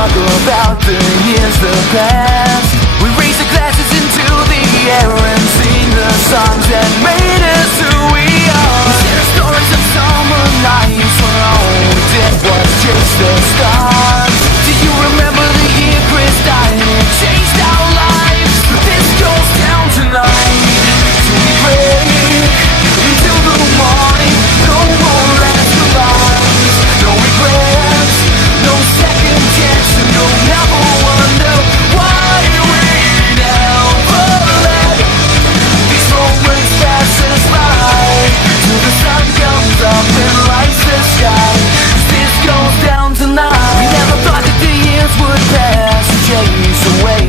talk about the years that passed. We raise the glasses into the air and sing the songs that made us who we are. We share stories of summer nights when all we did was chase the stars. Do you remember the year Chris died and it changed our lives? This goes down tonight, so we break until the morning. No more last goodbyes, no regrets, no second chance, and you'll never wonder why we never let these moments pass us by till the sun comes up and lights the sky. 'Cause this goes down tonight. We never thought that the years would pass and chase away